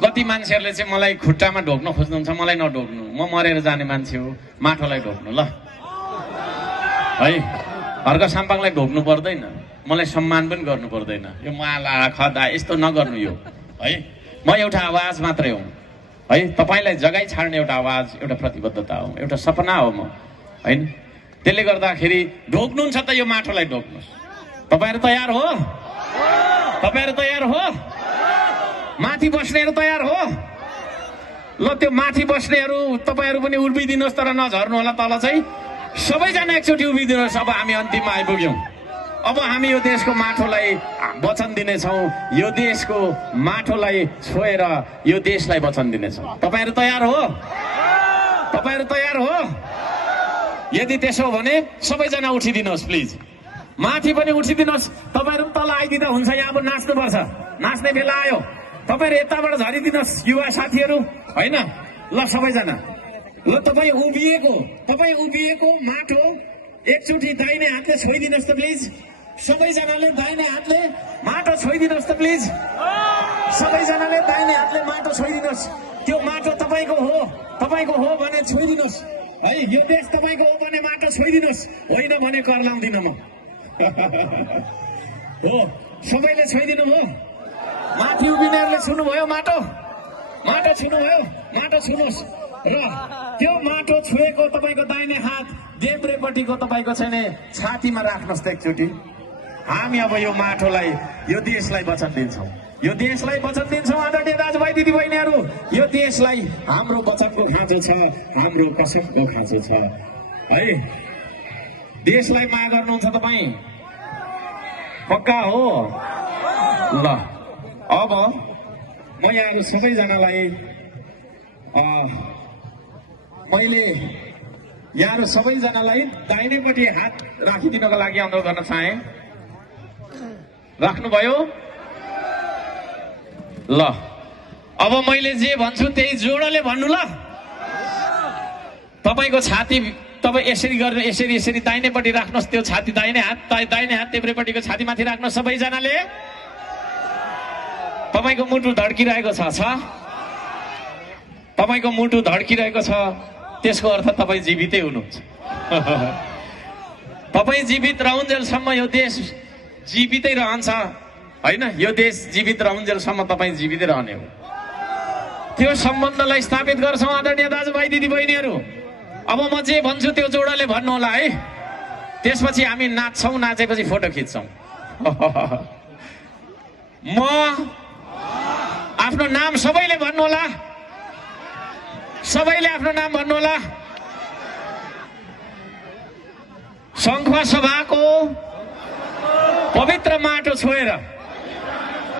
कति मान्छेहरूले चाहिँ मलाई खुट्टामा ढोक्न खोज्नुहुन्छ, मलाई नढोक्नु, म मरेर जाने मान्छे हो, माटोलाई ढोक्नु ल है। हर्क साम्पाङलाई ढोक्नु पर्दैन, मलाई सम्मान पनि गर्नु पर्दैन। यो माला खदा यस्तो नगर्नु यो है। म एउटा आवाज मात्रै हुँ है, तपाईँलाई जगाइ छाड्ने एउटा आवाज, एउटा प्रतिबद्धता हो, एउटा सपना हो म हैन। त्यसले गर्दाखेरि ढोक्नुहुन्छ त यो माटोलाई ढोक्नुहोस्। तपाईँहरू तयार हो? तपाईँहरू तयार हो? माथि बस्नेहरू तयार हो? ल त्यो माथि बस्नेहरू तपाईँहरू पनि उभिदिनुहोस्, तर नझर्नु होला तल चाहिँ। सबैजना एकचोटि उभिदिनुहोस्। अब हामी अन्तिममा आइपुग्यौँ। अब हामी यो देशको माटोलाई वचन दिनेछौँ, यो देशको माटोलाई छोएर यो देशलाई वचन दिनेछौँ। तपाईँहरू तयार हो? तपाईँहरू तयार हो? यदि त्यसो हो भने सबैजना उठिदिनुहोस् प्लिज, माथि पनि उठिदिनुहोस्। तपाईँहरू तल आइदिँदा हुन्छ, यहाँ अब नाच्नुपर्छ, नाच्ने बेला आयो। तपाईँहरू यताबाट झरिदिनुहोस् युवा साथीहरू होइन। ल सबैजना, ल तपाईँ उभिएको माटो एकचोटि दाहिने हातले छोइदिनुहोस् त प्लिज। सबैजनाले दाहिने हातले माटो छोइदिनुहोस् त प्लिज। सबैजनाले दाहिने हातले माटो छोइदिनुहोस्। त्यो माटो तपाईँको हो भने छोइदिनुहोस् है। यो देश तपाईँको हो भने माटो छोइदिनुहोस्, होइन भने कर लाउँदिन म हो। सबैले छोइदिनु भयो? माथि उभिनेहरूले छुनुभयो माटो? माटो छुनुभयो? माटो छुनुहोस्। र त्यो माटो छुएको तपाईँको दाहिने हात देब्रेपट्टिको तपाईँको छैन छातीमा राख्नुहोस् त एकचोटि। हामी अब यो माटोलाई, यो देशलाई वचन दिन्छौँ, यो देशलाई वचन दिन्छौँ। आदरणीय दाजुभाइ दिदीबहिनीहरू, यो देशलाई हाम्रो वचनको खाँचो छ, हाम्रो कसमको खाँचो छ है। देशलाई माया गर्नुहुन्छ तपाईँ? पक्का हो? ल अब म यहाँहरू सबैजनालाई मैले यहाँहरू सबैजनालाई दाहिनेपट्टि हात राखिदिनको लागि अनुरोध गर्न चाहे। राख्नुभयो? ल अब मैले जे भन्छु त्यही जोडले भन्नु ल। तपाईँको छाती तपाईँ यसरी गरेर यसरी दाहिनेपट्टि राख्नुहोस्। त्यो छाती दाहिने हात देब्रेपट्टिको छातीमाथि राख्नुहोस् सबैजनाले। तपाईँको मुटु धड्किरहेको छ? तपाईँको मुटु धड्किरहेको छ, त्यसको अर्थ तपाईँ जीवितै हुनुहुन्छ। तपाईँ जीवित रहन्जेलसम्म यो देश जीवितै रहन्छ होइन। यो देश जीवित रहन्जेलसम्म तपाईँ जीवितै रहने हो। त्यो सम्बन्धलाई स्थापित गर्छौँ आदरणीय दाजुभाइ दिदीबहिनीहरू। अब म जे भन्छु त्यो जोडले भन्नु होला है। त्यसपछि हामी नाच्छौँ, नाचेपछि फोटो खिच्छौँ। म आफ्नो नाम सबैले भन्नु होला, सबैले आफ्नो नाम भन्नु होला। सङ्खुवा सभाको पवित्र माटो छोएर